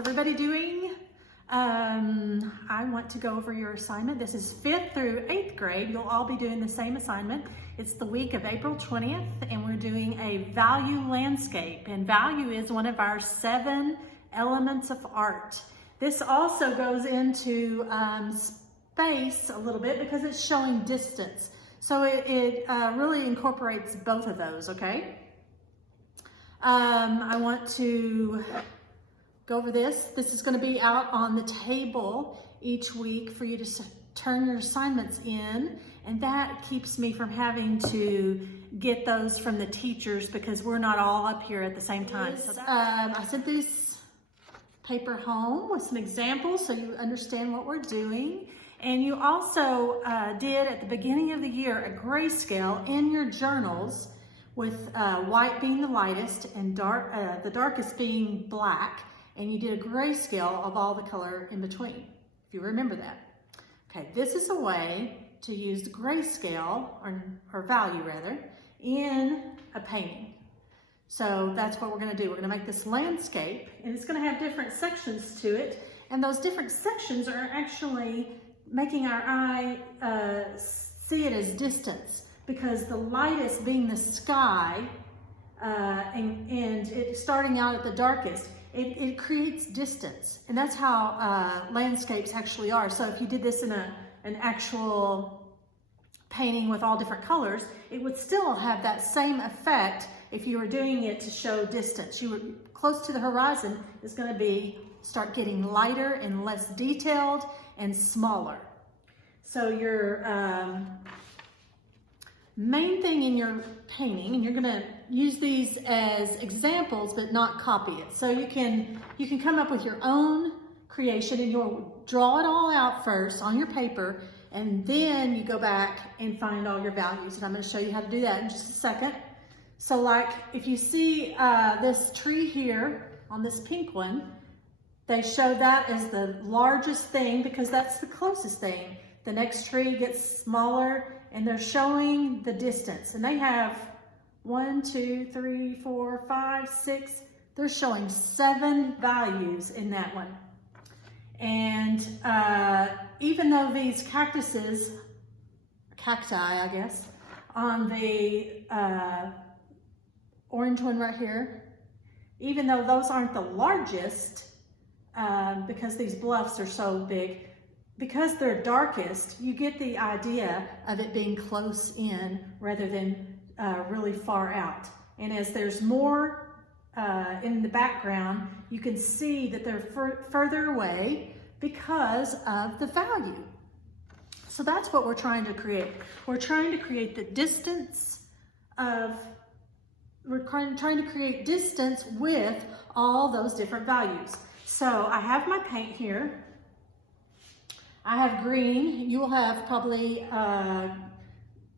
everybody doing? I want to go over your assignment. This is 5th through 8th grade. You'll all be doing the same assignment. It's the week of April 20th, and we're doing a value landscape. And value is one of our 7 elements of art. This also goes into space a little bit because it's showing distance. So it really incorporates both of those, okay? I want to go over this. This is going to be out on the table each week for you to turn your assignments in, and that keeps me from having to get those from the teachers because we're not all up here at the same time. So I sent this paper home with some examples so you understand what we're doing. And you also did at the beginning of the year a grayscale in your journals with white being the lightest and the darkest being black. And you did a grayscale of all the color in between, if you remember that. Okay, this is a way to use the grayscale, or value rather, in a painting. So that's what we're gonna do. We're gonna make this landscape, and it's gonna have different sections to it, and those different sections are actually making our eye see it as distance, because the lightest being the sky, and it starting out at the darkest, it creates distance, and that's how landscapes actually are. So if you did this in an actual painting with all different colors, it would still have that same effect if you were doing it to show distance. You would, close to the horizon is going to start getting lighter and less detailed and smaller. So your main thing in your painting, and you're going to use these as examples but not copy it. So you can come up with your own creation, and you'll draw it all out first on your paper, and then you go back and find all your values, and I'm going to show you how to do that in just a second. So like if you see this tree here on this pink one, they show that as the largest thing because that's the closest thing. The next tree gets smaller, and they're showing the distance, and they have 1, 2, 3, 4, 5, 6. They're showing 7 values in that one. And even though these cacti, I guess, on the orange one right here, even though those aren't the largest, because these bluffs are so big, because they're darkest, you get the idea of it being close in rather than really far out. And as there's more in the background, you can see that they're further away because of the value. So that's what we're trying to create. We're trying to create the distance we're trying to create distance with all those different values. So I have my paint here. I have green. You will have probably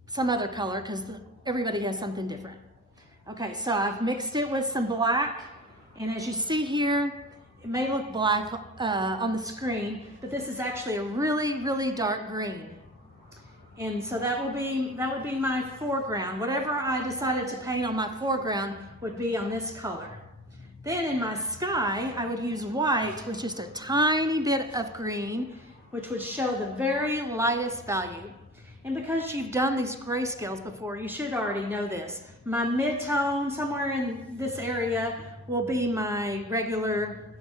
some other color because everybody has something different. Okay, so I've mixed it with some black, and as you see here, it may look black on the screen, but this is actually a really, really dark green. And so that would be my foreground. Whatever I decided to paint on my foreground would be on this color. Then in my sky, I would use white with just a tiny bit of green, which would show the very lightest value. And because you've done these grayscales before, you should already know this. My mid-tone, somewhere in this area, will be my regular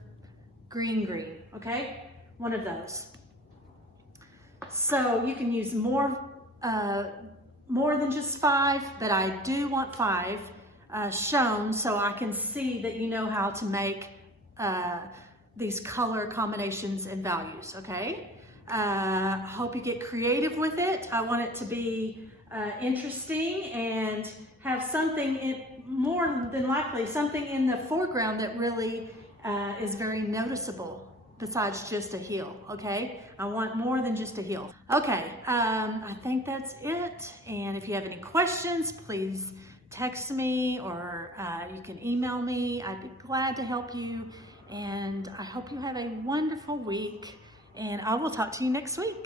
green, okay? One of those. So you can use more than just 5, but I do want 5 shown so I can see that you know how to make these color combinations and values, okay? Hope you get creative with it. I want it to be interesting and have something, more than likely, something in the foreground that really is very noticeable besides just a hill, okay? I want more than just a hill. Okay, I think that's it. And if you have any questions, please text me or you can email me. I'd be glad to help you. And I hope you have a wonderful week. And I will talk to you next week.